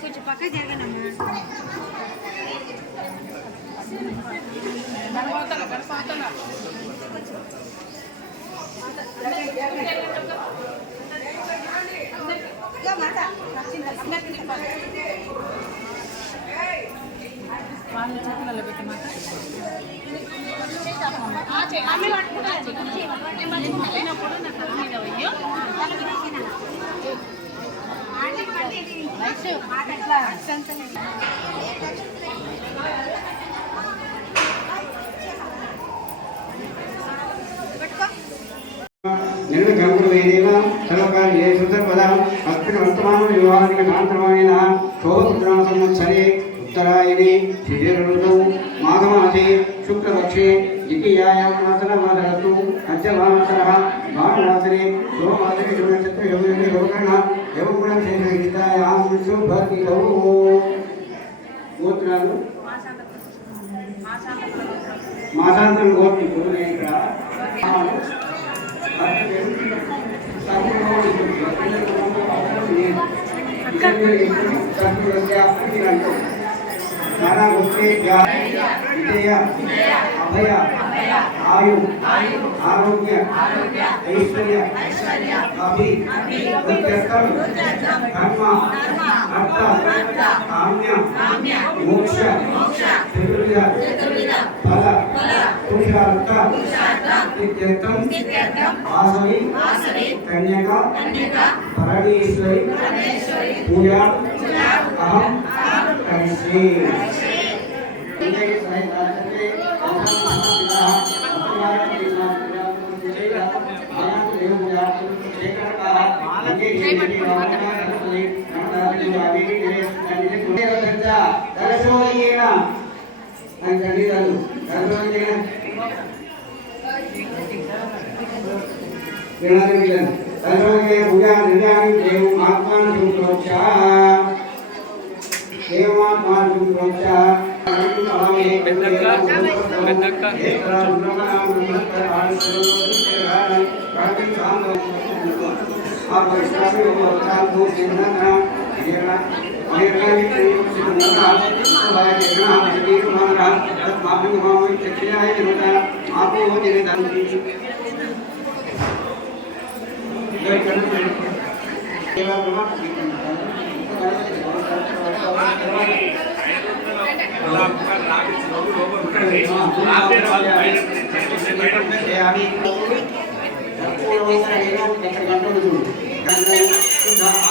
కొంచెం పక్క జరగనమ్మా. వాళ్ళ చేతులలో పెట్టమాట నిర్విఘ్నగురువేదేవ సర్వకార్యేషు సర్వదా అస్మిన్ వర్తమాన వివాహానిక శాంతమాయేన శోభపుత్రాణ సంవత్సరే ఉత్తరాయణే శిశిరఋతౌ మాఘమాసే శుక్లపక్షే ద్వితీయాయాం మాసనమాసరస్తు అద్యవాసరः భానువాసరే సోమవాసరే శుభనక్షత్రే శుభయోగే శుభకర్ణ యవగుణం శేషగీతాయాం శుభతిథౌ. గోత్రాలు మాసాంతరం గోత్రులు ఇక్కడ అభయ ఆయు ఆరోగ్య ఐశ్వర్య కర్మ అర్థ కామ్య మోక్ష చతుర్విధ ఫల పురుషార్థ ఇత్యర్థం వాసవి కన్యక పరమేశ్వరి పూజా అహం కరిష్యే. पूजा निर्याणी देव आत्मान सुप्रोक्षा देवात्मान सुप्रोक्षा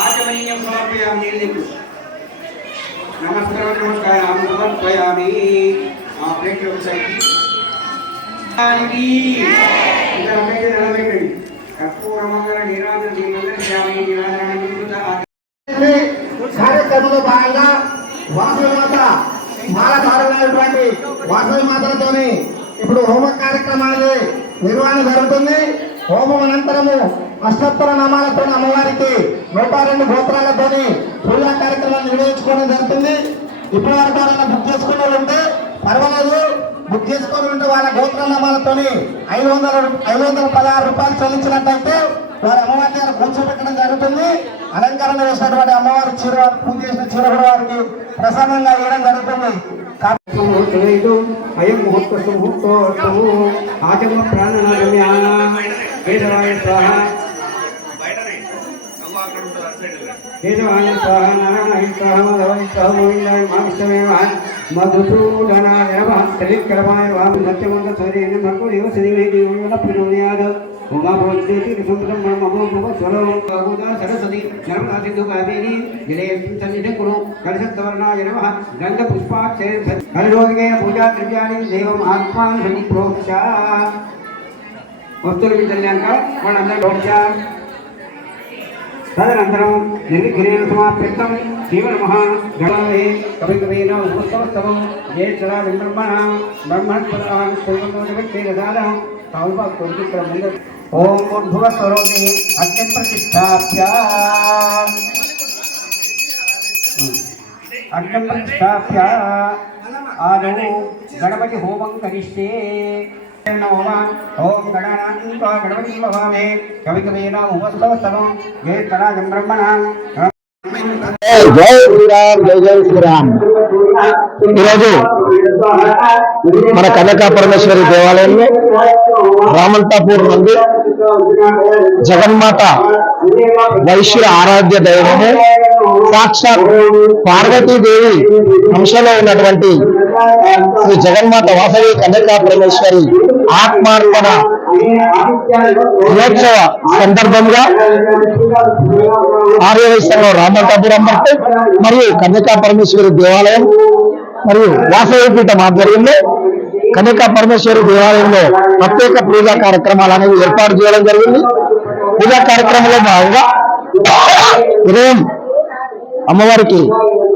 आचमनीयं समर्पयामि नमस्कार समर्पयामि కార్యక్రమంలో భాగంగా వాసవి మాత మాలధారులైనటువంటి వాసవి మాతలతోని ఇప్పుడు హోమ కార్యక్రమాన్ని నిర్వహణ జరుగుతుంది. హోమం అనంతరము అష్టోత్తర నామాలతో అమ్మవారికి 102 గోత్రాలతోని పూజా కార్యక్రమాన్ని నిర్వహించుకోవడం జరుగుతుంది. ఇప్పటి వరకు వాళ్ళని బుక్ చేసుకుని ఉంటే పర్వాలేదు, బుక్ చేసుకొని ఉంటే వాళ్ళ గోత్ర నామాలతోని 516 రూపాయలు చెల్లించినట్టయితే వారి అమ్మవారి దగ్గర కూర్చోబెట్టడం జరుగుతుంది. అలంకరణ చేసినటువంటి అమ్మవారి చీర, పూజ చేసిన చీర కూడా వారికి ప్రసాదంగా ఇవ్వడం జరుగుతుంది. అయం ముహూర్త ముహూర్తోత్తము ఆచమ ప్రాణనాగమ్యా కేశవాయ స్వాహ కేశవాయ స్వాహ నారాయణ స్వాహ మాధవాయ స్వాహ గోవిందాయ మావిష్టమేవ మధుసూదనాయ నమః త్రివిక్రమాయ వామి సత్యమంత సూర్యేణ భర్గోదేవ శ్రీవేది ప్రచోదయాత్ ఉమా భగవతి సుందరం మమోభవ స్వరం గోదా సరస్వతి నర్మదా సింధు కావేరి జలేస్మిన్ సన్నిధి కురు కలశత్వర్ణాయ నమః గంధ పుష్పాక్షే హరిరోగికే పూజా ద్రవ్యాన్ని దేవం ఆత్మాన్ హరి ప్రోక్ష వస్తువులు విచల్యాక వాళ్ళందరూ ప్రోక్ష తదనంతరం నిర్విఘ్నేన సమాప్తం శివనమః గణవే కవికవేన ఉపస్తవస్తవం జ్యేష్ఠరా బ్రహ్మణాం బ్రహ్మణపదాం కుర్వంతోజగత్తేరసాదం ముందు ఓం ఉద్భవస్వరోమి అగ్ని ప్రతిష్టాప్య ఆదౌ గణపతి హోమం కరిష్యే ఓం గణానాన్వా గణపతిం భవామే కవికవేన ఉపస్తవస్తవం జ్యేష్ఠరాజం బ్రహ్మణాం జై శ్రీరామ్, జై జై శ్రీరామ్. ఈరోజు మన కనకా పరమేశ్వరి దేవాలయంలో రామంతాపూర్ నుండి జగన్మాత వైశ్యుల ఆరాధ్య దైవము సాక్షాత్ పార్వతీదేవి అంశలో ఉన్నటువంటి శ్రీ జగన్మాత వాసవి కనకా పరమేశ్వరి ఆత్మార్పణ దినోత్సవ సందర్భంగా ఆర్యవైశ్యంలో రామంతాపురం మరియు కన్యకా పరమేశ్వరి దేవాలయం మరియు వాసవి పీఠం ఆధ్వర్యంలో కన్యకా పరమేశ్వరి దేవాలయంలో ప్రత్యేక పూజా కార్యక్రమాలు అనేవి ఏర్పాటు చేయడం జరిగింది. పూజా కార్యక్రమంలో భాగంగా ఉదయం అమ్మవారికి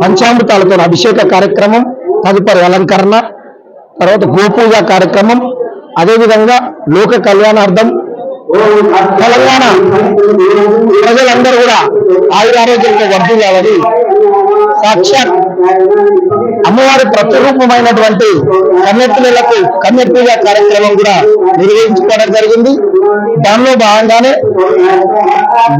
పంచామృతాలతో అభిషేక కార్యక్రమం, తదుపరి అలంకరణ, తర్వాత గోపూజ కార్యక్రమం, అదేవిధంగా లోక కళ్యాణార్థం తెలంగాణ ప్రజలందరూ కూడా ఆయురారోగ్యంతో వర్ధిల్లాలని సాక్షాత్ అమ్మవారి ప్రతిరూపమైనటువంటి కన్నెపిల్లలకు కన్నెపూజ కార్యక్రమం కూడా నిర్వహించుకోవడం జరిగింది. దానిలో భాగంగానే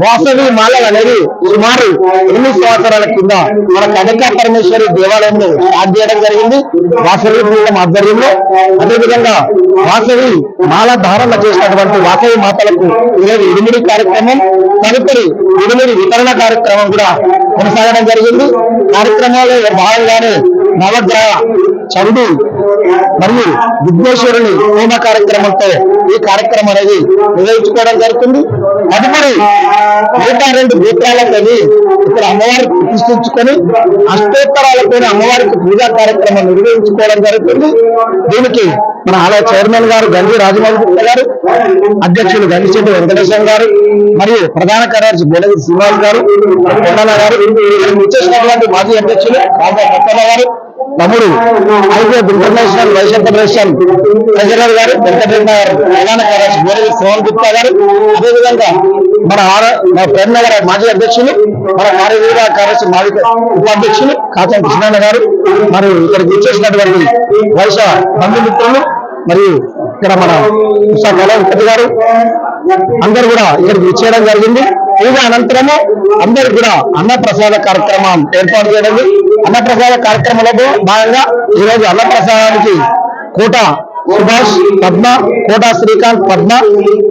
వాసవి మాలలు అనేది సుమారు 8 సంవత్సరాల కింద మన కనకా పరమేశ్వరి దేవాలయంలో స్టార్ట్ చేయడం జరిగింది వాసవి పీఠం ఆధ్వర్యంలో. అదేవిధంగా వాసవి మాల ధారణ చేసినటువంటి వాసవి మాతలకు ఈరోజు ఇరుముడి కార్యక్రమం, తదుపరి ఇరుముడి వితరణ కార్యక్రమం కూడా కొనసాగడం జరిగింది. కార్యక్రమాల్లో భాగంగానే నవగ్రహ చండు మరియు విఘ్నేశ్వరుని హోమ కార్యక్రమంతో ఈ కార్యక్రమం అనేది నిర్వహించుకోవడం జరుగుతుంది. తదుపరి 102 గోత్రాలతోని ఇక్కడ అమ్మవారికి ప్రతిష్ఠించుకొని అష్టోత్తరాలతో అమ్మవారికి పూజా కార్యక్రమం నిర్వహించుకోవడం జరుగుతుంది. దీనికి మన ఆలయ చైర్మన్ గారు గంజి రాజమౌళి గుప్తా గారు, అధ్యక్షులు గంగిశెట్టి వెంకటేశ్వర గారు మరియు ప్రధాన కార్యదర్శి బోడగిరి శ్రీనివాస్ గారు, కొండల గారు, ఇచ్చేసినటువంటి మాజీ అధ్యక్షులు రాజా కొత్తల గారు, తమ్ముడు IPF international vice federation treasurer గారు వెంకటరెడ్డి గారు, ప్రధాన కార్యదర్శి బోడగిరి శ్రవణ్ గుప్తా గారు, అదేవిధంగా మన ప్రేమనగర్ మాజీ అధ్యక్షులు, మన కార్యనిర్వాహక కార్యదర్శి మాజీ ఉపాధ్యక్షులు కాచం కృష్ణన్న గారు, మరియు ఇక్కడికి ఇచ్చేసినటువంటి వైశ్య బంధుమిత్రులు మరియు ఇక్కడ మన వెంకట గారు అందరూ కూడా ఇక్కడికి ఇచ్చేయడం జరిగింది. పూజ అనంతరము అందరికి కూడా అన్నప్రసాద కార్యక్రమం ఏర్పాటు చేయడం. అన్నప్రసాద కార్యక్రమంలో భాగంగా ఈరోజు అన్నప్రసాదానికి కోట సుభాష్ పద్మ, కోట శ్రీకాంత్ పద్మ,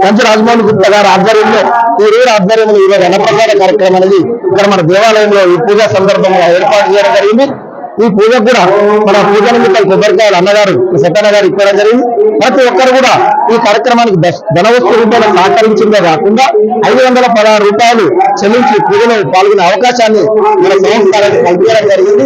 కంచి రాజమౌళి గుప్తా గారి ఆధ్వర్యంలో ఆధ్వర్యంలో ఈరోజు అన్నప్రసాద కార్యక్రమం అనేది ఇక్కడ మన దేవాలయంలో ఈ పూజా సందర్భంగా ఏర్పాటు చేయడం జరిగింది. ఈ పూజ కూడా మన పూజ నిమిత్తం కొబ్బరికాయలు అన్నగారు సత్యన్న గారు ఇవ్వడం జరిగింది. ప్రతి ఒక్కరు కూడా ఈ కార్యక్రమానికి ధనవస్తు రూపాయలు సహకరించిందే కాకుండా 516 రూపాయలు చెల్లించి పూజలో పాల్గొనే అవకాశాన్ని మన సంస్థానానికి కల్పించడం జరిగింది.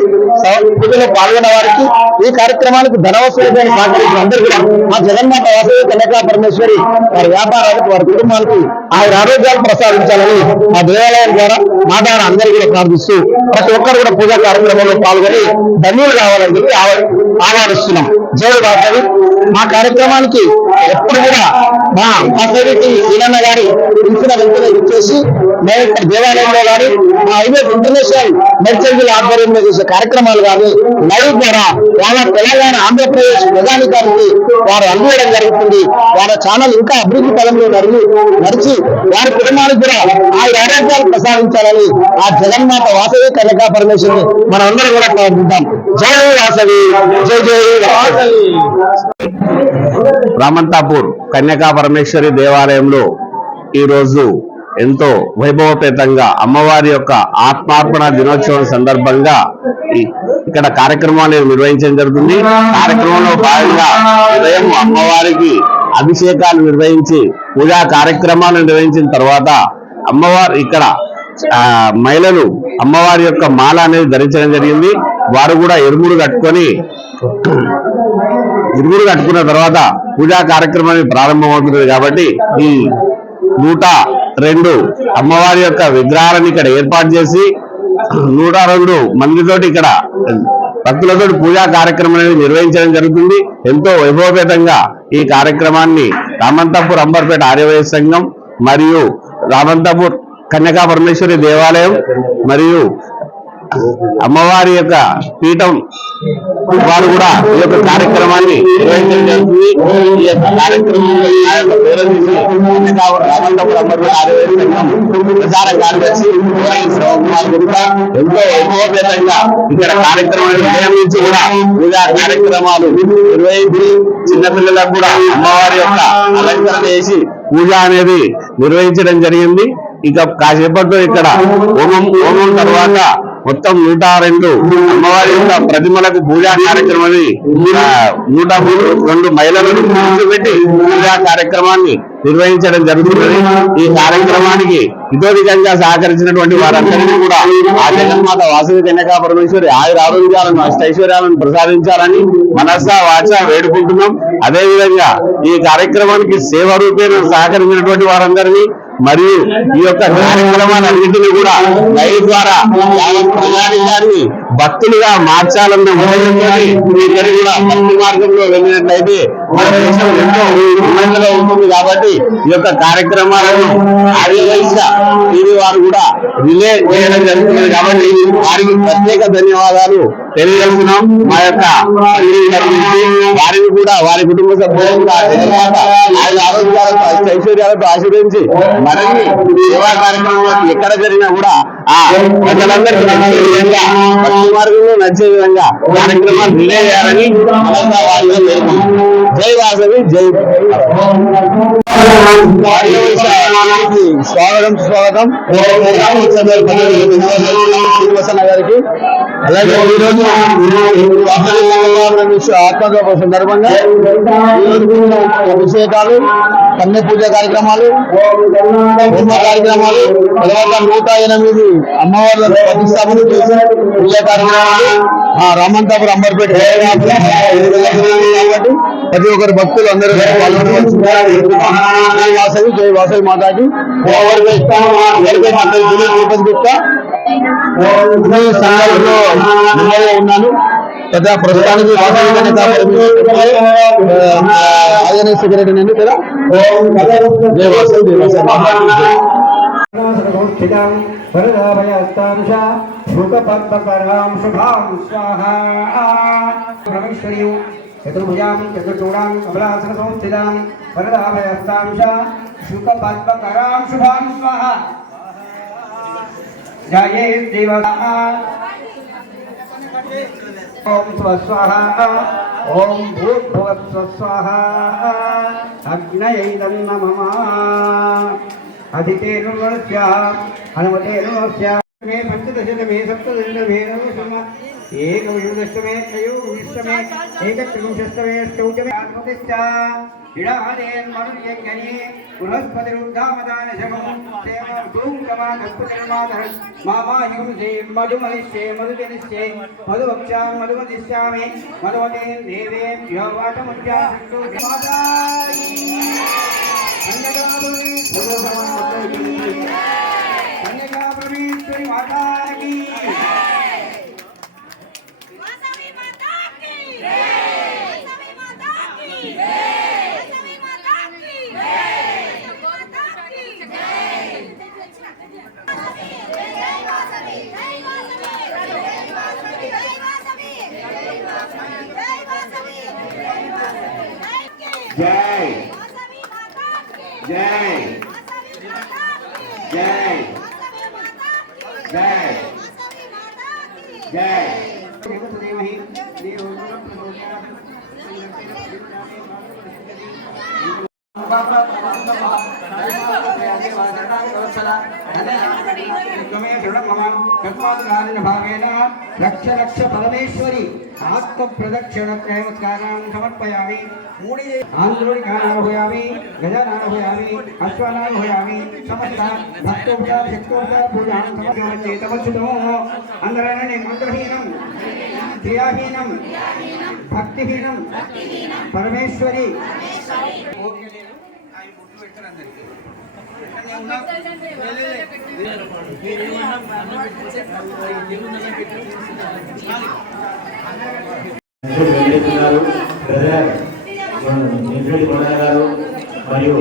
పూజలో పాల్గొన్న వారికి ఈ కార్యక్రమానికి ధనవస్తు రూపాయలు సహకరించిన అందరూ కూడా మా జగన్మాత వాసవి కన్యకా పరమేశ్వరి వారి వ్యాపారాలకు వారి కుటుంబానికి ఆయన ఆరోగ్యాలు ప్రసాదించాలని మా దేవాలయం ద్వారా మా ద్వారా అందరూ కూడా ప్రార్థిస్తూ ప్రతి ఒక్కరు కూడా పూజా కార్యక్రమంలో పాల్గొని ధన్యులు కావాలని చెప్పి ఆహ్వానిస్తున్నాం. జై వాసవి. మా కార్యక్రమానికి ఎప్పుడు కూడా మా వాసవికి ఈరన్న గారి పిలిచిన వెంటనే ఇచ్చేసి మేము ఇక్కడ దేవాలయంలో కానీ మా ఐవేస్ ఇంటర్నేషనల్ మెర్చెంట్ల ఆధ్వర్యంలో చేసే కార్యక్రమాలు కానీ లైవ్ ద్వారా వాళ్ళ తెలంగాణ ఆంధ్రప్రదేశ్ ప్రజానికానికి వారు అందించడం జరుగుతుంది. వాళ్ళ ఛానల్ ఇంకా అభివృద్ధి పదంలో నడిచి వారి కుటుంబానికి కూడా ఆయన ఆరోగ్యాలు ప్రసాదించాలని ఆ జగన్మాత వాసవి కన్యకా పరమేశ్వరిని మనం అందరం కూడా ప్రార్థిద్దాం. జై వాసవి, జై జై వాసవి. రామంతాపూర్ కన్యకా పరమేశ్వరి దేవాలయంలో ఈరోజు ఎంతో వైభవపేతంగా అమ్మవారి యొక్క ఆత్మార్పణ దినోత్సవం సందర్భంగా ఇక్కడ కార్యక్రమాలు నిర్వహించడం జరుగుతుంది. కార్యక్రమంలో భాగంగా ఉదయం అమ్మవారికి అభిషేకాలు నిర్వహించి పూజా కార్యక్రమాలు నిర్వహించిన తర్వాత అమ్మవారు ఇక్కడ మహిళలు అమ్మవారి యొక్క మాల అనేది ధరించడం జరిగింది. వారు కూడా ఇరుముడు కట్టుకున్న తర్వాత పూజా కార్యక్రమాన్ని ప్రారంభమవుతుంది. కాబట్టి ఈ 102 అమ్మవారి యొక్క విగ్రహాలను ఇక్కడ ఏర్పాటు చేసి 102 మందితోటి ఇక్కడ భక్తులతో పూజా కార్యక్రమం అనేది నిర్వహించడం జరుగుతుంది. ఎంతో వైభవపేతంగా ఈ కార్యక్రమాన్ని రామంతాపూర్ అంబర్పేట ఆర్యవైశ్య సంఘం మరియు రామంతాపూర్ కన్యకా పరమేశ్వరి దేవాలయం మరియు అమ్మవారి యొక్క పీఠం వారు కూడా ఈ యొక్క కార్యక్రమాన్ని నిర్వహించడం జరుగుతుంది. ఈ యొక్క కార్యక్రమంలో ప్రచార కార్యదర్శి ఎంతో వైభవపేతంగా ఇక్కడ కార్యక్రమాన్ని నిర్వహించి కూడా పూజా కార్యక్రమాలు నిర్వహించి చిన్నపిల్లలకు కూడా అమ్మవారి యొక్క అలంకరణ చేసి పూజ అనేది నిర్వహించడం జరిగింది. ఇక కాసేపట్లో ఇక్కడ హోమం తర్వాత మొత్తం 102 అమ్మవారి యొక్క ప్రతిమలకు పూజా కార్యక్రమాన్ని 102 మహిళలను కూర్చోబెట్టి పూజా కార్యక్రమాన్ని నిర్వహించడం జరుగుతున్నది. ఈ కార్యక్రమానికి ఇతోధికంగా సహకరించినటువంటి వారందరినీ కూడా ఆ జగన్మాత వాసవి కన్యకా పరమేశ్వరి ఆరోగ్యాలను అష్టైశ్వర్యాలను ప్రసాదించాలని మనసా వాచ వేడుకుంటున్నాం. అదేవిధంగా ఈ కార్యక్రమానికి సేవ రూపేణ సహకరించినటువంటి వారందరినీ మరియు ఈ యొక్క కార్యక్రమాలన్నింటినీ కూడా లైవ్ ద్వారా ప్రజానికాన్ని భక్తులుగా మార్చాలన్న ఉద్దేశంతో ఇద్దరు కూడా భక్తి మార్గంలో వెళ్ళినట్లయితే మన దేశం ఎంతో ఉన్నతిలో ఉంటుంది. కాబట్టి ఈ యొక్క కార్యక్రమాలను ఆర్యవైశ్య టీవీ వారు కూడా రిలే చేయడం జరుగుతుంది. కాబట్టి వారికి ప్రత్యేక ధన్యవాదాలు తెలియజేస్తున్నాం. మా యొక్క వారిని కూడా వారి కుటుంబ సభ్యులను ఆయన ఆరోగ్యాలతో ఐశ్వర్యాలతో ఆశీర్వదించి మరిన్ని సేవా కార్యక్రమాలు ఎక్కడ జరిగినా కూడా ఆ ప్రజలందరికీ నచ్చే విధంగా భక్తి మార్గంలో నచ్చే విధంగా కార్యక్రమాలు రిలే చేయాలని జై వాసవి, జై స్వాగతం శ్రీవసన్న గారికి. అలాగే ఈరోజు ఆత్మగౌరవ సందర్భంగా అభిషేకాలు, కన్య పూజ కార్యక్రమాలు, హోమ కార్యక్రమాలు, తర్వాత 108 అమ్మవార్లను ప్రతిష్టాపన చేసిన పూజా కార్యక్రమాలు రామంతాపూర్ అంబర్పేట కాబట్టి ప్రతి ఒక్కరు భక్తులు అందరూ వాసవి, జై వాసవి మాతాకి సంఘంలో ఉన్నాను. పెద్ద ప్రస్తుతానికి వాసవి కన్యకా ఆర్గనైజ్ సెక్రటరీ నేను కదా. జై వాసవి, జై వాసవి చతుర్భుజాం చతుర్చూడాం కమలాసన సంస్థితాం వరదాభయస్తాం శుకపద్మకరాం శుభాం స్వాహా. జయే దేవ ఓం స్వస్వాహా ఓం భూర్భువస్వస్వాహ అగ్నయై నమః. అధికేర్వస్య హనుమతేర్వస్య మే పంచదశ మే సప్తదశ మే నవ एकविंशस्तमे त्रयोविंशस्तमे एकत्रिंशस्तमे अष्टौतमे आत्मतिश्च इडादेन मनुर्यज्ञनि बृहस्पतिरुद्धामदानशमं सेवं धूमकमा गणपतिर्माधर मामायुषे मधुमनिश्चे मधुजनिश्चे मधुभक्षां मधुमदिश्यामि मधुमतीं देवेभ्यो वाचमुच्चासक्तो मातायै कन्यकापरमेश्वरी माता की जय जय जय जय जय रक्ष रक्ष परमेश्वरी आत्म प्रदक्षिण नमस्कारान् समर्पयामि आंध्रोनिकानाहुयामि गजानाहुयामि अश्वानाहुयामि समस्त भक्तोपचार शक्तोपचार पूजां समर्पयामि तमच्युतो अंदरने मंत्रहीनं क्रियाहीनं भक्तिहीनं परमेश्वरी మరియు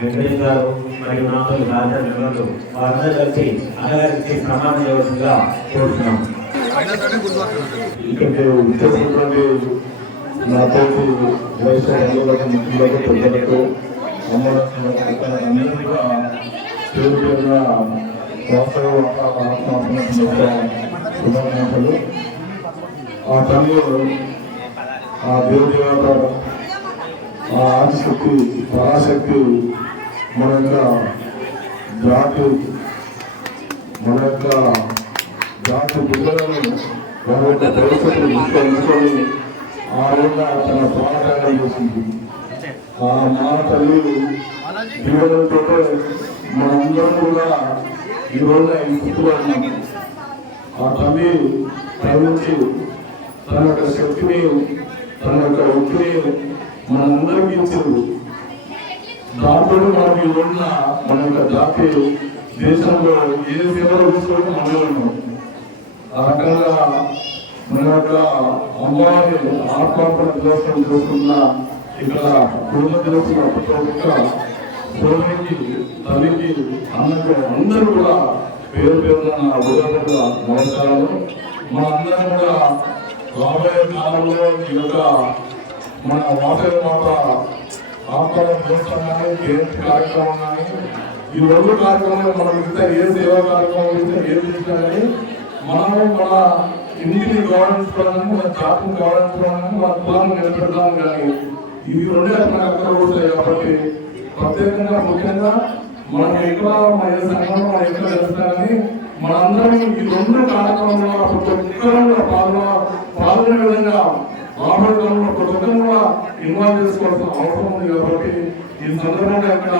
వెంకటేష్ గారు మరియు నాతో రాజు వారందరూ కలిసి అన్నగారికి ప్రమాణం చేయవలసిందిగా కోరుతున్నాం. ఇక్కడికి వచ్చేసినటువంటి నాతోటి వ్యవసాయంలో మిత్రులకు పెద్దలకు అందరూ కూడా పేరు పేరున వాస్తవ శుభాకాంక్షలు. ఆ సమయంలో ఆ దేవుడి యొక్క ఆ ఆదిశక్తి పరాశక్తి మన యొక్క జాతి బిడ్డలను మన యొక్క భవిష్యత్తు విశ్వసించుకొని ఆ రోజున తన పోరాటాలు చేసింది. ఆ మా తల్లి జీవనంతో మనందరం కూడా ఈ రోజున ఈ స్థితిలో ఉన్నాం. ఆ తల్లి తల్లించి తన యొక్క శక్తిని తన యొక్క ఉక్తిని మనందరికీ ఇచ్చింది. దాంతో మనం ఈ రోజున మన యొక్క జాతి దేశంలో ఏ సేవలు తీసుకొని మనమే ఉన్నాం. ఆ రకంగా మన యొక్క అమ్మవారి ఆత్మార్పణ దినోత్సవం చేసుకున్న ఇక్కడ పూర్ణ దినోత్సవం ప్రతి ఒక్క సోదరికి తల్లికి అన్నకు అందరూ కూడా పేరు పేరున ఉదయపూర్వ నమస్కారాలు. మన అందరం కూడా రాబోయే కాలంలో ఈ యొక్క మన వాసవి మాత ఆత్మ దినోత్సవం కానీ జయంతి కార్యక్రమం కానీ ఈ రెండు కార్యక్రమాలు మనం మిగతా ఏ సేవా కార్యక్రమం ఇస్తే ఏం చేసినా కానీ మనం మన ఇంటిని గౌరవించుకోవడానికి మన జాతిని గౌరవించుకోవడానికి మన కులాన్ని నిలబెడతాం. కానీ ఇవి రెండే మనకు అక్కడ ఉంటాయి కాబట్టి ప్రత్యేకంగా ముఖ్యంగా మనం ఎక్కడ మన ఏ సంఘంలో మనం ఎక్కడ వెళ్తామని మనందరం ఈ రెండు కార్యక్రమంలో ప్రతి ఒక్కరు పాల్గొనే విధంగా ఆభరణంలో ప్రతి ఒక్కరు కూడా ఇన్వాల్వ్ చేసుకోవాల్సిన అవసరం ఉంది. కాబట్టి ఈ సందర్భంగా ఇక్కడ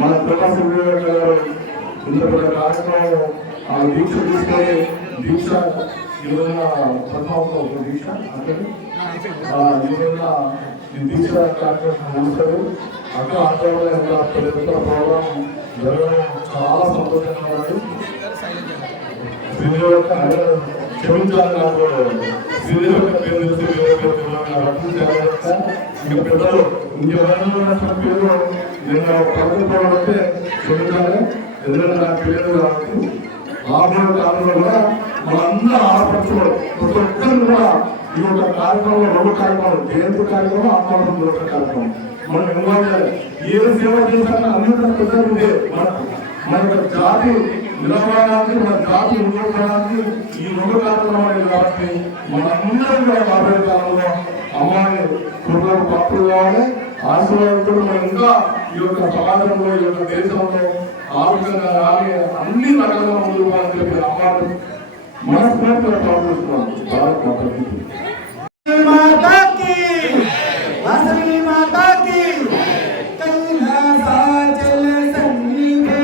మన ప్రకాశ్ గారు ఇంత పెద్ద కార్యక్రమం ఆ దీక్ష తీసుకొని దీక్ష ఈ విధంగా పద్మావతం దీక్ష అంటే ఈ విధంగా ఈ దీక్ష కార్యక్రమం ముగిస్తారు. అక్కడ ఆంధ్రలో ఎంత పెద్ద ప్రోగ్రాం జరగడం చాలా సంతోషంగా ఉంది. క్షమించాలి నాకు ఇంకా పెద్దలు ఇంకెవరైనా పేరు నేను పదకపోవడం అంటే క్షమించాలి. ఎందుకంటే నా పేరు కాబట్టి ఆభరణ కాలంలో కూడా మనందరూ ఆడపరచుకోవడం ప్రతి ఒక్కరు కూడా ఈ యొక్క కార్యక్రమంలో రెండు కార్యక్రమాలు జయంతి కార్యక్రమం ఆత్మానం దొరక కార్యక్రమం మనం ఇన్వాల్వ్ చేయాలి. ఏ సేవ చేశాక అన్నింటి పెద్దలు ఉండే మన యొక్క జాతి నిలబడడానికి మన జాతి నిలబడడానికి ఈ రెండు కార్యక్రమాలు కాబట్టి మనందరం కూడా రాబోయే కాలంలో అమ్మాయి కుర్రకు పాత్రలు కావాలి. ఆశీర్వాదంతో మనం ఇంకా ఈ యొక్క సమాజంలో ఈ యొక్క దేశంలో ఆరోగ్యంగా రాని అన్ని రకాల ముందు వాళ్ళని చెప్పి అమ్మారు మనస్ఫూర్తిగా ప్రార్థిస్తున్నాం. భారత్ మాతా కీ వాసవి మాతా కీ కైలాసాచల సన్నిధే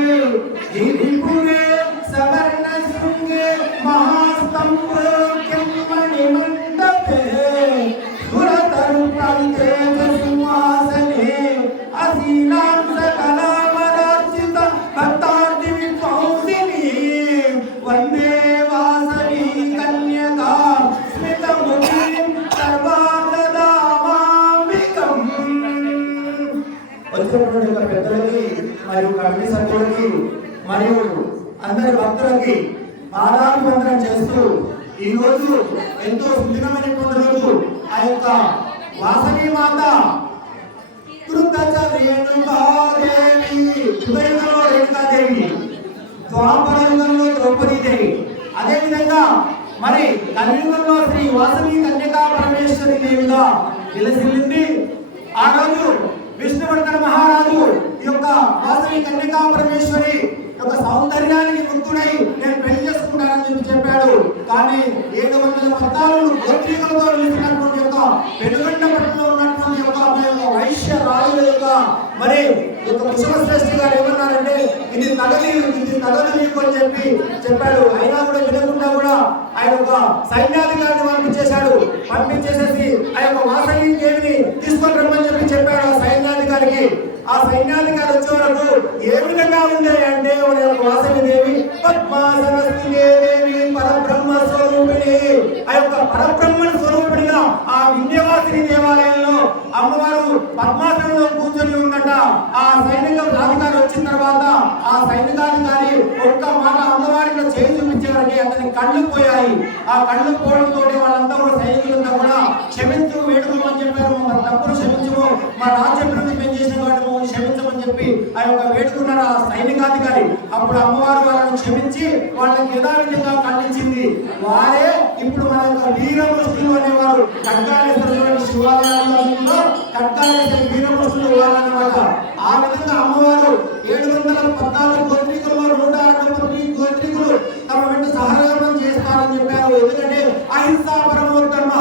గిరిపురే సవర్ణ శృంగే మహాస్తంభోక్యం మణిమండపే సురతరు పంకేజ సింహాసనే అసీనాం సకలామరార్చిత భక్తార్తి విద్వాంసిని వందే వాసవి కన్యకా స్మితముఖీం సర్వార్థదామాంబికం. వచ్చినటువంటి పెద్దలకి మరియు కమిటీ సభ్యులకి మరియు అందరి భక్తులకి పాదాభివందనం చేస్తూ ఈ రోజు ఎంతో సుదినమైనటువంటి రోజు ఆ యొక్క వాసవి మాత రేణుకాదేవి, ఉదయంలో రేణుకాదేవి, ద్వాపరయుగంలో ద్రౌపదీదేవి, అదేవిధంగా మరి కలియుగంలో శ్రీ వాసవి కన్యకా పరమేశ్వరి దేవిగా విలసిల్లింది. ఆ రోజు విష్ణువర్ధన మహారాజు ఈ యొక్క వాసవి కన్యకా పరమేశ్వరి యొక్క సౌందర్యానికి ముక్తుడై నేను పెళ్లి చేసుకుంటానని చెప్పాడు. కానీ 714 గోత్రీకులతో వెళ్తున్నటువంటి యొక్క పెనుగొండ పట్టణంలో ఉన్నటువంటి యొక్క వైశ్య రాజుల యొక్క మరి యొక్క కుశలశ్రేష్ఠి గారు ఏమన్నారంటే ఇది తగదు నీకు అని చెప్పాడు. అయినా కూడా వినకుండా కూడా ఆయన ఒక సైన్యాధికారిని పంపించేసేసి ఆ యొక్క వాసవి దేవిని తీసుకొని రమ్మని చెప్పాడు ఆ సైన్యాధికారికి. ఆ సైన్యాధికారి వచ్చే వరకు ఏ విధంగా ఉంది అంటే వాసవి దేవి పద్మాసనదేవి పరబ్రహ్మ స్వరూపిణి, ఆ యొక్క పరబ్రహ్మ స్వరూపిణిగా ఆ వింధ్యవాసిని దేవాలయంలో అమ్మవారు పద్మాసనంలో కూర్చొని ఉందట. ఆ సైనిక అధికారి వచ్చిన తర్వాత ఆ సైనికాధికారి ఒక్క మాట అమ్మవారిలో చేయి చూపించేవారికి అతని కళ్ళు పోయాయి. ఆ కళ్ళు పోవడంతో వాళ్ళంతా కూడా సైనికులంతా కూడా క్షమించు వేడుకోమని చెప్పారు. మా తప్పులు క్షమించము, మా రాజ్యాభివృద్ధి మేము చేసిన వాటి క్షమించమని చెప్పి ఆ యొక్క వేడుకున్నారు ఆ సైనికాధికారి. అప్పుడు అమ్మవారు వాళ్ళని క్షమించి వాళ్ళకి యథావిధంగా ఖండించింది. వారే ఇప్పుడు మన యొక్క వీరముష్టులు అనేవారు. ఖడ్గాలేశ్వర శివాలయంలో ఖడ్గాలేశ్వర వీరముష్టులు వాళ్ళనమాట. ఆ విధంగా అమ్మవారు 714 గోత్రీకులు 169 గోత్రీకులు తమ వెంట సహకారం చేస్తారని చెప్పారు. ఎందుకంటే అహింసా పరమో ధర్మ,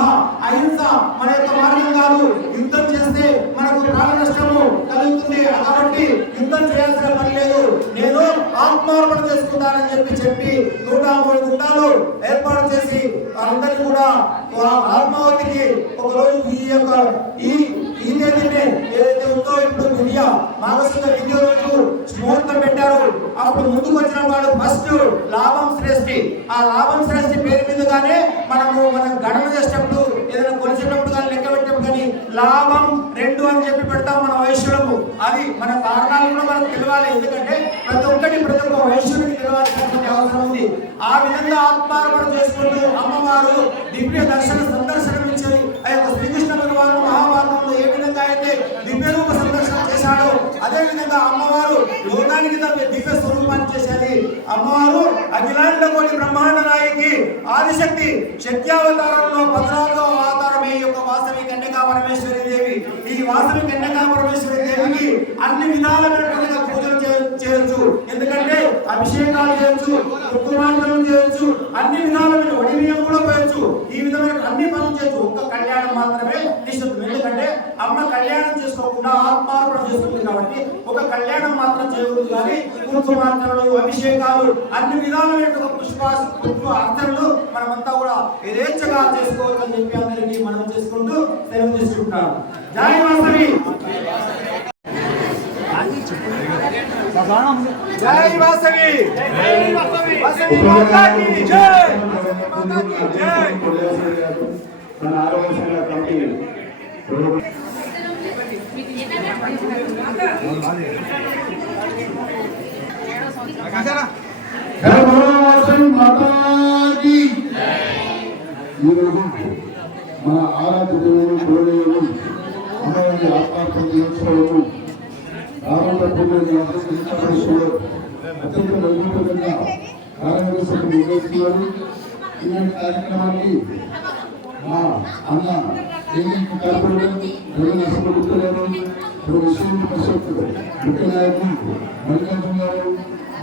అహింస మన యొక్క మార్గం కాదు. యుద్ధం చేస్తే మనకు ప్రాణ నష్టము కలుగుతుంది. కాబట్టి యుద్ధం చేయాల్సిన పని లేదు, నేను ఆత్మార్పణ చేసుకుంటానని చెప్పి 103 గుండాలు ఏర్పాటు చేసి అందరినీ కూడా ఆత్మావతికి ఒకరోజు ఈ తేదీనే ఏదైతే ఉందో ఇప్పుడు విద్య మానసిక విద్య రోజు ముహూర్తం పెట్టారు. అప్పుడు ముందుకు వచ్చిన వాడు ఫస్ట్ లాభం శ్రేష్ఠి. ఆ లాభం శ్రేష్ఠి పేరు మీదుగానే మనం గణన చేసేటప్పుడు ఏదైనా కొలిచేటప్పుడు కానీ లెక్క పెట్టేటప్పుడు కానీ లాభం 2 అని చెప్పి పెడతాం మన వైశ్యులకు. అది మన కారణాలు కూడా మనకు తెలియాలి. ఎందుకంటే ప్రతి ఒక్క వైశ్యుడికి తెలియాల్సినటువంటి అవసరం ఉంది. ఆ విధంగా ఆత్మార్పణ చేసుకుంటూ అమ్మవారు దివ్య సందర్శనం ఇచ్చేది. ఆ యొక్క శ్రీకృష్ణ భగవాను మహాభారతంలో ఏ విధంగా అయితే దివ్య రూప సందర్శనం చేశాడో అదే విధంగా అమ్మవారు లోకానికి దివ్య స్వరూపాన్ని చేసేది. అమ్మవారు అఖిలాండ కోటి బ్రహ్మాండ నాయకి ఆదిశక్తి శక్త్యావతారంలో 14వ అవతారం ఈ యొక్క వాసవి కన్యకా పరమేశ్వరి దేవి. ఈ వాసవి కన్యకా పరమేశ్వరి దేవికి అన్ని విధాలైనటువంటి పూజలు చేయొచ్చు. ఎందుకంటే అభిషేకాలు చేయొచ్చు, కుంకుమార్చనలు చేయొచ్చు, అన్ని విధాలమైన వడిబియ్యం కూడా పోయొచ్చు. ఈ విధమైన అన్ని పనులు చేయొచ్చు. ఒక్క కళ్యాణం మాత్రమే నిషిద్ధం. ఎందుకంటే అమ్మ కళ్యాణం చేసుకోకుండా ఆత్మార్పణ చేస్తుంది కాబట్టి ఒక కళ్యాణం మాత్రం చేయకూడదు. కానీ కుంకుమార్చనలు, అభిషేకాలు, అన్ని విధాలమైన పుష్ప అర్చనలు మనమంతా కూడా యథేచ్ఛగా చేసుకోవాలని చెప్పి అందరికీ మనం చేసుకుంటూ సెలవు తీసుకుంటాం. జై వాసవి, జై వాసవి, వాసవి మాతాకి జై, మాతాకి జై. మన ఆరోగ్య శాఖ కమిటీ మన ఆరాధ్య దేవుడు కులదేవుడు అమ్మవారి ఆత్మార్పణ దినోత్సవము రామల పూజలు అత్యంత వైభవంగా కార్యదర్శకులు నిర్వహిస్తున్నారు. ఇలాంటి కార్యక్రమానికి మా అన్న కార్పొరేటర్ విశ్వ పరిషత్ ముఖ్య నాయకులు మల్లికార్జున గారు,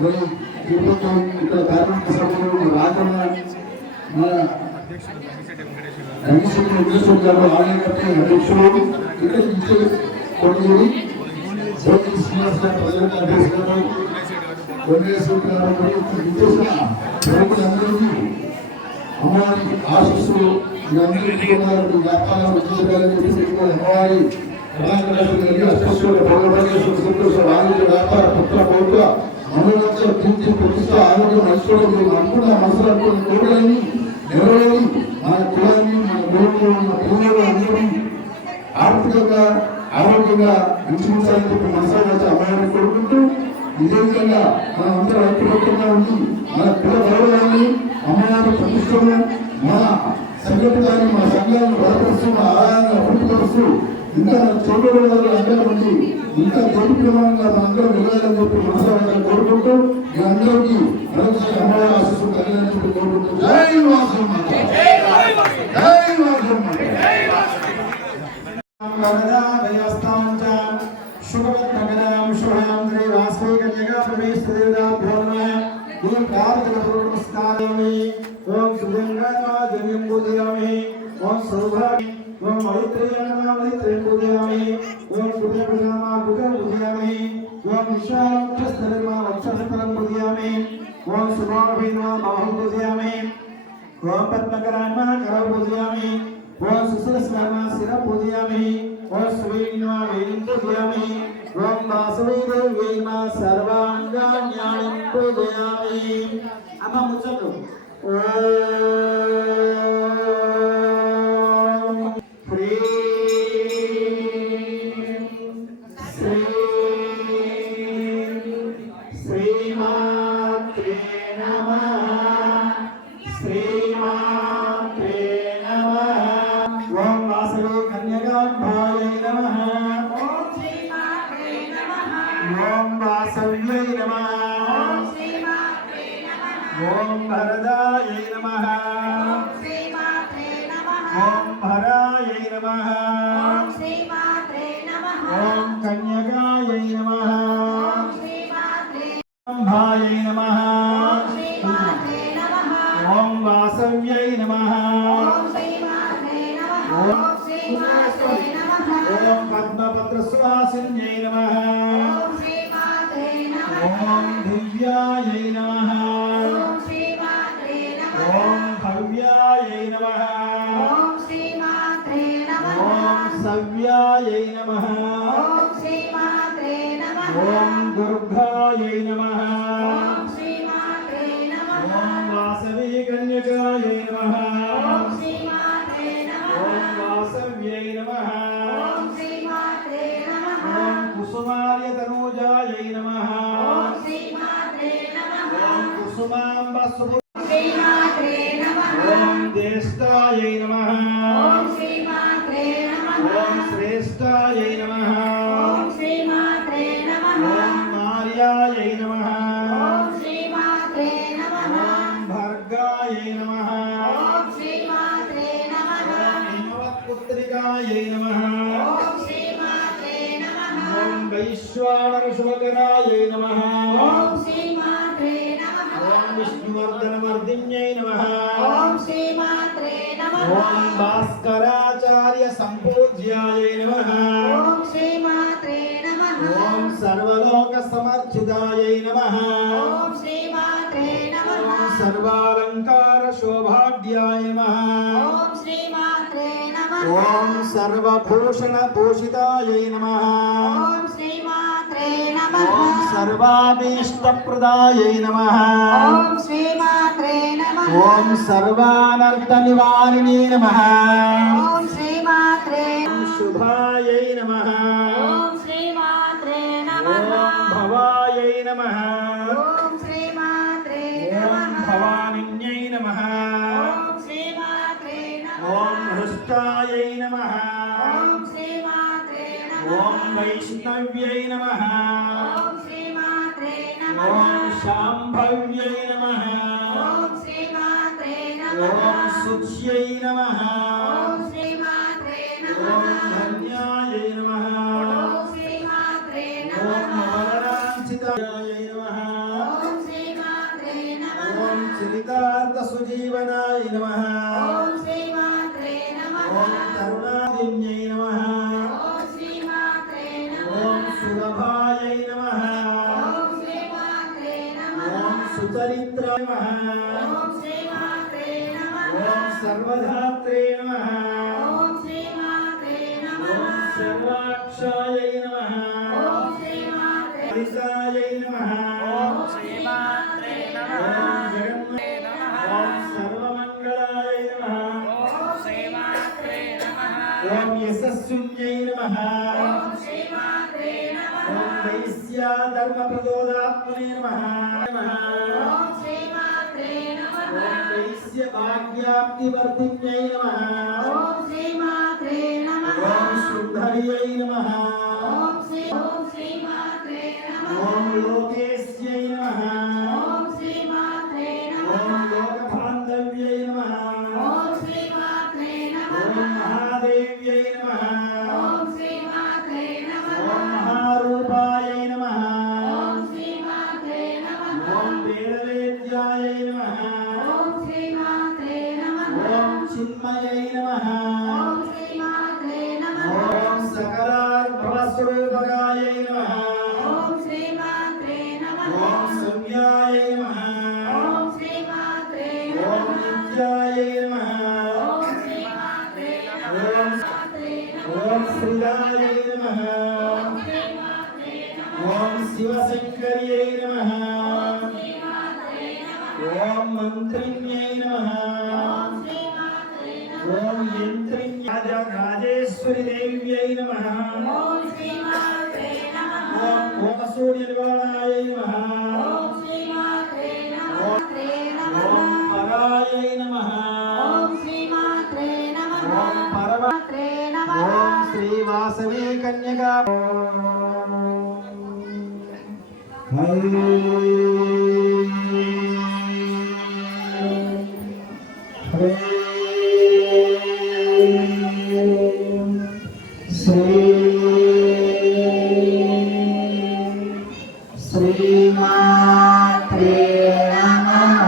మరి తిరుపతి ఇక్కడ కార్మిక సభ్యులు రాజన్న మన వెంకటేశ్వర గారు ఆలయకర్త అధ్యక్షులు ఇక్కడ కొడుకులు శ్రీనివాస గారు ప్రజలకు అధ్యక్షులు వెంకటేశ్వర గారు విచ్చేసిన ప్రముఖులందరికీ అమ్మవారి ఆశీస్సులు మీ అందరికీ వ్యాపారం అమ్మవారి సంతోష ఆరోగ్య వ్యాపార పుత్ర పౌత్ర మనోలక్ష కీర్తి ప్రతిష్ట ఆరోగ్యం నడుచుకోవడం మీరు అనుకున్న మనసులు అనుకున్న కోరికలని నెరవేరి మన కులాన్ని మన గురువులు మన పిల్లలు అందరూ ఆర్థికంగా ఆరోగ్యంగా అందించాలని చెప్పి మనసాగా అమ్మాయిని కోరుకుంటూ ఇదే విధంగా మనం అందరూ ఐక్యమత్యంగా ఉండి మన కుల గౌరవాన్ని అమ్మవారి ప్రతిష్టను మన సంఘటనని మన సంఘాలను బలపరుస్తూ మన ఆదాయాన్ని అభివృద్ధిపరుస్తూ ఇంకా చోటు అందరూ ఉండి ఇంకా తోటి ప్రమాణంగా మనందరం వెళ్ళాలని చెప్పి మనసాగా కోరుకుంటూ మీ అందరికీ మరొకసారి అమ్మవారి ఆశీస్సులు కలిగాలని చెప్పి కోరుకుంటూ జై వాసమ్మ జై వాసమ్మ शुभवत्मगनां शुभां श्रीवासवे कन्यका परमेश्वरदेवताभ्यो नमः ओम कार्तिकपूर्णस्नायामि ओम सुजंगानादिव्यं पूजयामि ओम सौभाग्य ओम मैत्रेयनामैत्रेयं पूजयामि ओम कुबेरनामा कुबेरं पूजयामि ओम विश्वाक्षस्तरमा वक्षस्थलं पूजयामि ओम शुभाभिनवा बाहुं पूजयामि ओम पद्मकरान्मा करौ पूजयामि ओम सुसरस्नामा शिरं पूजयामि ओम सुवेणिन्वा वेणीं पूजयामि ओम वासवे देव्यै नमः सर्वाङ्गान्याणीं पूजयामि अम्मा मुचलो ओम ह्रीं श्रीं श्रीमात्रे नमः श्रीमात्रे नमः ओम वासवे कन्यकाभ्यायै नमः ఓం శ్రీమాత్రే నమః ओम वासव्यै नमः ఓం శ్రీమాత్రే నమః ओम भरदायै नमः ఓం శ్రీమాత్రే నమః ओम भरायै नमः ఓం శ్రీమాత్రే నమః ओम कन्यकायै नमः ఓం శ్రీమాత్రే ओम भायै नमः ఓం శ్రీమాత్రే నమః ओम वासव्यै नमः ఓం శ్రీమాత్రే నమః ఓం శ్రీమాత్రే నమః ओम पद्मपत्रसुहासिन्यै नमः ఓం శ్రీమాత్రే నమః ओम दिव्यायै नमः ఓం శ్రీమాత్రే నమః ओम भव्यायै नमः ఓం శ్రీమాత్రే నమః ओम सव्यायै नमः ఓం శ్రీమాత్రే నమః ओम दुर्गायै नमः ఓం శ్రీమాత్రే నమః ओम वासवी कन्यकायै नमः ఓం శ్రీమాత్రే నమః ओम वासव्यै नमः ఓం శ్రీమాత్రే నమః ओम कुसुमार्य तनूजायै नमः ఓం శ్రీమాత్రే నమః ओम कुसुमाम्बसु శ్రీమాత్రే నమః ओम ज्येष्ठायै नमः ఓం శ్రీమాత్రే నమః ओम श्रेष्ठायै नमः ఓం శ్రీమాత్రే నమః ओम मार्यायै नमः ఓం శ్రీమాత్రే నమః ओम भर्गायै नमः ఓం శ్రీమాత్రే నమః ओम हिमवत्पुत्रिकायै नमः ఓం శ్రీమాత్రే నమః ओम वैश्वानरशोकरायै नमः ఓం శ్రీమాత్రే నమః ओम विष्णुवर्धनमर्दिन्यै नमः ఓం శ్రీమాత్రే నమః ओम भास्कराचार्य संपूज्यायै नमः ఓం శ్రీమాత్రే నమః ओम सर्वलोक समर्चितायै नमः ఓం శ్రీమాత్రే నమః ओम सर्वालंकार शोभाढ्याय नमः ఓం శ్రీమాత్రే నమః ओम सर्वभूषण भूषितायै नमः ఓం శ్రీమాత్రే నమః ओम सर्वाभीष्टप्रदायै नमः ఓం శ్రీమాత్రే నమః ओम सर्वानर्थ निवारिणे नमः ఓం శ్రీమాత్రే ओम शुभायै नमः ఓం శ్రీమాత్రే నమః ओम भवायै नमः ఓం శ్రీమాత్రే ओम నమః भवानिन्यै नमः ఓం శ్రీమాత్రే నమః ओम हृष्टायै नमः ఓం శ్రీమాత్రే నమః ओम वैष्णव्यै नमः ఓం శ్రీమాత్రే నమః ओम शाम्भव्यै नमः ఓం శ్రీమాత్రే నమః ओम शुच्यै नमः ఓం శ్రీమాత్రే ओम నమః धन्यायै नमः ఓం శ్రీమాత్రే ओम నమః वरदाञ्चितायै नमः ఓం సర్వధాత్రే నమః ఓం శ్రీమాత్రే నమః సర్వాక్షాయై నమః ఓం శ్రీమాత్రే హరిసాయై నమః ఓం శ్రీమాత్రే నమః ఓం సర్వమంగళాయై నమః ఓం శ్రీమాత్రే నమః ఓం యశస్సున్యై నమః ఓం శ్రీమాత్రే నమః ఓం వైశ్యా ధర్మ ప్రచోదాత్మనే నమః ఓం శ్రీమాత్రే నమః ఓం వైశ్య భాగ్యాప్తివర్ధిన్యై నమః ఓం శ్రీమాత్రే నమః ఓం శుద్ధర్యై నమః ఓం శ్రీమాత్రే నమః ఓం లోకేశ్యై నమః ఓం శ్రీమాత్రే ఓం నమః లోకబాంధవ్యై నమః ఓం శ్రీమాత్రే ఓం నమః మహాదేవ్యై నమః ఓం శ్రీమాత్రే నమః ఓం మహారూపాయై నమః ఓం శ్రీమాత్రే నమః ఓం వేదవేద్యాయై నమః ఓం శ్రీమాత్రే నమః ఓం చిన్మయై నమః ఓం శ్రీమాత్రే నమః ఓం సకలార్భవస్వరూపకాయై నమః ఓం శ్రీమాత్రే నమః ఓం సౌమ్యాయై నమః ఓం శ్రీమాత్రే ఓం నమః నిత్యాయై నమః ఓం శ్రీమాత్రే ఓం ఓం శ్రీరాయై నమః ఓం శ్రీమాత్రే నమః ఓం శివశంకర్యై నమః శ్రీమాత్రే నమః ఓం మంత్రిణ్యై నమః ఓం శ్రీమాత్రే నమః ఓం యంత్రిణ్యాయ రాజేశ్వరి దేవ్యై నమః ఓం శ్రీమాత్రే నమః ఓం కోమసూర్య నివారణాయై నమః ఓం శ్రీమాత్రే నమః ఓం పరాయై నమః ఓం శ్రీమాత్రే నమః ఓం పరమ శ్రీమాత్రే నమః ఓం శ్రీవాసవే కన్యకా శ్రీమాత్రే నమః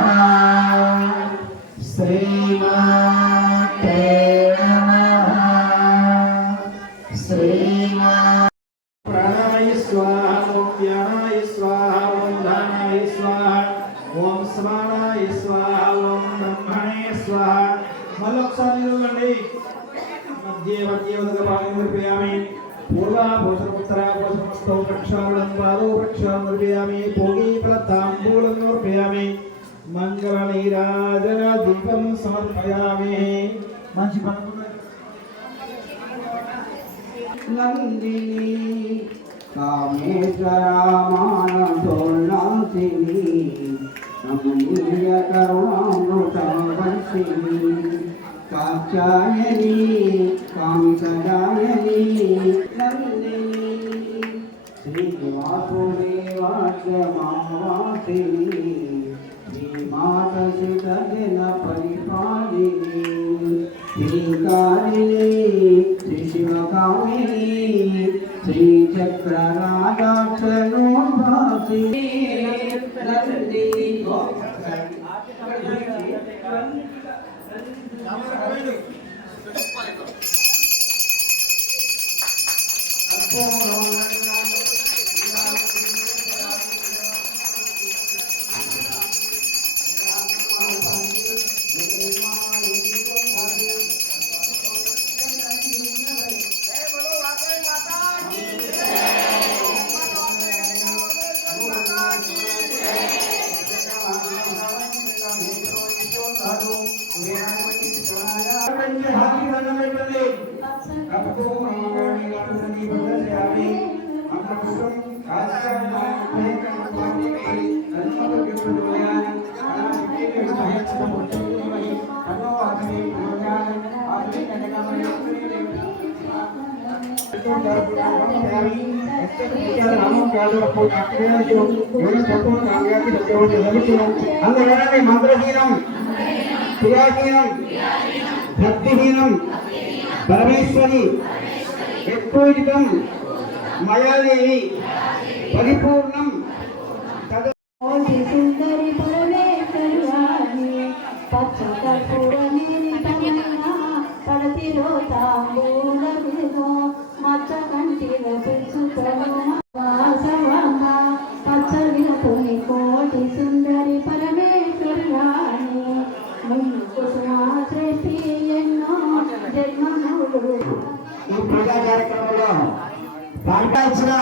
శ్రీమాత్రే నమః ప్రాణాయ స్వాహ ఓం వ్యానాయ స్వాహ ఓం ధానాయ స్వాహ ఓం స్మానాయ స్వాహ ఓం బ్రహ్మణే స్వాహ మళ్ళొకసారి చూడండి మధ్య ఉదకపాయం నిర్పయామి పూర్వాభూషణపుత్రాభూషణస్థౌ ప్రక్షాళనం పాదో ప్రక్షాళనం నిర్పయామి భోగీఫలతాంబూలం నిర్పయామి మంగళ నీరాజన దీపం సమర్పయామి మంచి పనులు నందిని కామేశ్వరామానందోల్లాసిని నమనీయ కరుణామృతవర్షిణి కాచాయని కామికదాయని నందిని శ్రీవాసుదేవాస్యమావాసిని శ్రీమాతసితజన పరిపాలిని శ్రీకారిణి శ్రీ శివకామిని శ్రీచక్రరాజాక్షణోద్భాసిని మంత్రహీనం క్రియాహీనం భక్తిహీనం పరమేశ్వరి యత్పూజితం మయాదేవి పరిపూర్ణం ఓటి సుందరి పరమేశ్వరి పచ్చ కర్పూరమేని తనైన పడతిలో తాంబూలమిదో మచ్చ కంటిల పెంచుతను వాసవంగ పచ్చలిన కొని కోటి సుందరి పరమేశ్వరి రాణి ముందు కుసుమా శ్రేష్ఠి సహాయ కార్యక్రమంలో పాల్పా ఇచ్చిన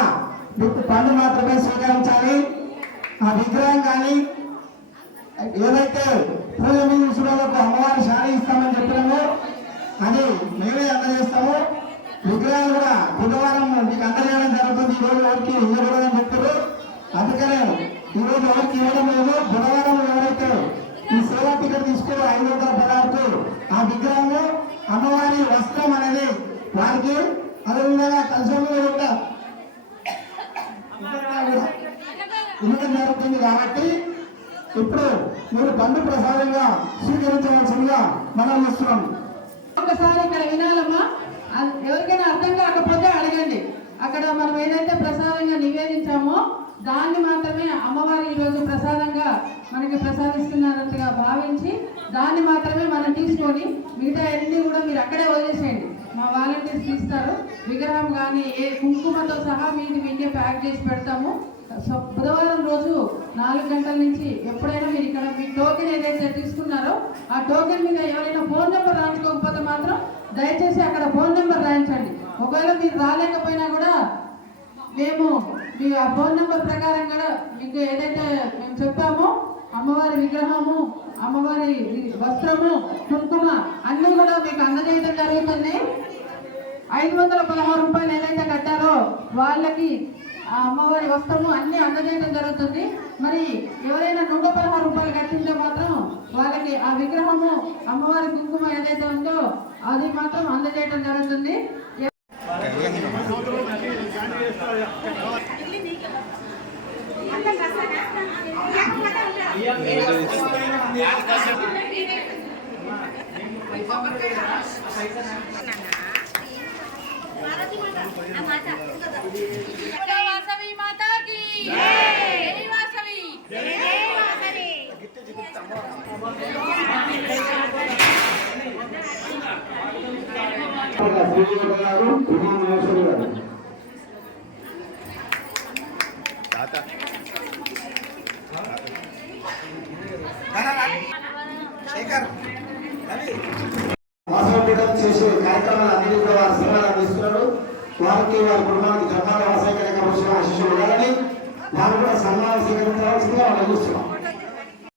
పండు మాత్రమే స్వీకరించాలి. ఆ విగ్రహం కానీ ఏదైతే పూజ విషయంలో అమ్మవారి శారీ ఇస్తామని చెప్పినామో అది మేమే అందజేస్తాము. విగ్రహాలు కూడా బుధవారం మీకు అందజేయడం జరుగుతుంది. ఈ రోజు ఎవరికి ఇవ్వకూడదని చెప్పారు. అందుకనే ఈ రోజు ఎవరికి ఇవ్వడం లేదు. బుధవారం ఎవరైతే ఈ సేవా టికెట్ తీసుకుని 516 ఆ విగ్రహము అమ్మవారి వస్త్రం అనేది వారికి అదేవిధంగా కలశంలో కూడా ఇవ్వడం జరుగుతుంది. కాబట్టి ఇప్పుడు మీరు బంధు ప్రసాదంగా స్వీకరించవలసిందిగా మనం ఇస్తున్నాం. ఒకసారి ఇక్కడ వినాలమ్మా, ఎవరికైనా అర్థం కాకపోతే అడగండి. అక్కడ మనం ఏదైతే ప్రసాదంగా నివేదించామో దాన్ని మాత్రమే అమ్మవారి ఈరోజు ప్రసాదంగా మనకి ప్రసాదిస్తున్నట్టుగా భావించి దాన్ని మాత్రమే మనం తీసుకొని మిగతా అన్ని కూడా మీరు అక్కడే వదిలేసేయండి. మా వాలంటీర్స్ తీస్తారు. విగ్రహం కానీ ఏ కుంకుమతో సహా మీకు మీకే ప్యాక్ చేసి పెడతాము. బుధవారం రోజు 4 గంటల నుంచి ఎప్పుడైనా మీరు ఇక్కడ మీ టోకెన్ ఏదైతే తీసుకున్నారో ఆ టోకెన్ మీద ఎవరైనా ఫోన్ నెంబర్ రాయించుకోకపోతే మాత్రం దయచేసి అక్కడ ఫోన్ నెంబర్ రాయించండి. ఒకవేళ మీరు రాలేకపోయినా కూడా మేము మీ ఆ ఫోన్ నెంబర్ ప్రకారం కూడా మీకు ఏదైతే మేము చెప్పామో అమ్మవారి విగ్రహము, అమ్మవారి వస్త్రము, కుంకుమ అన్నీ కూడా మీకు అందజేయడం జరుగుతుంది. 516 రూపాయలు ఏదైతే కట్టారో వాళ్ళకి ఆ అమ్మవారి వస్త్రము అన్ని అందజేయడం జరుగుతుంది. మరి ఎవరైనా 116 రూపాయలు కట్టింటే మాత్రం వాళ్ళకి ఆ విగ్రహము, అమ్మవారి కుంకుమ ఏదైతే ఉందో అది మాత్రం అందజేయడం జరుగుతుంది. వాసవి మాతా కీ జై. వాసవి జై. వాసవి వాసవపీఠం చేసే కార్యక్రమాలు అన్నిటి కూడా వారి సేవలు అందిస్తున్నారు. వారికి వారి కుటుంబానికి జన్మాల వాసవిక ఆశీస్సులు ఉండాలని వారు కూడా సన్మానం స్వీకరించవలసిందిగా మనం చూస్తున్నాం.